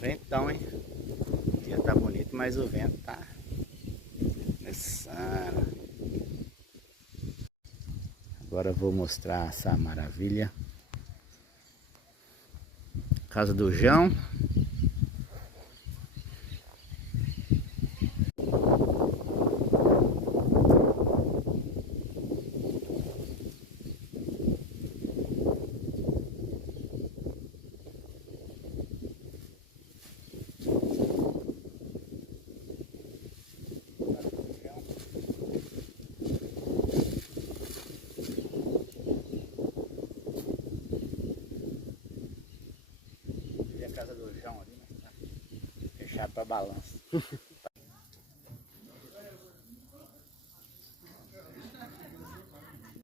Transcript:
Ventão, hein? O dia tá bonito, mas o vento tá começando. Agora eu vou mostrar essa maravilha. Casa do João. E a casa do João ali, né? Fechado para balanço.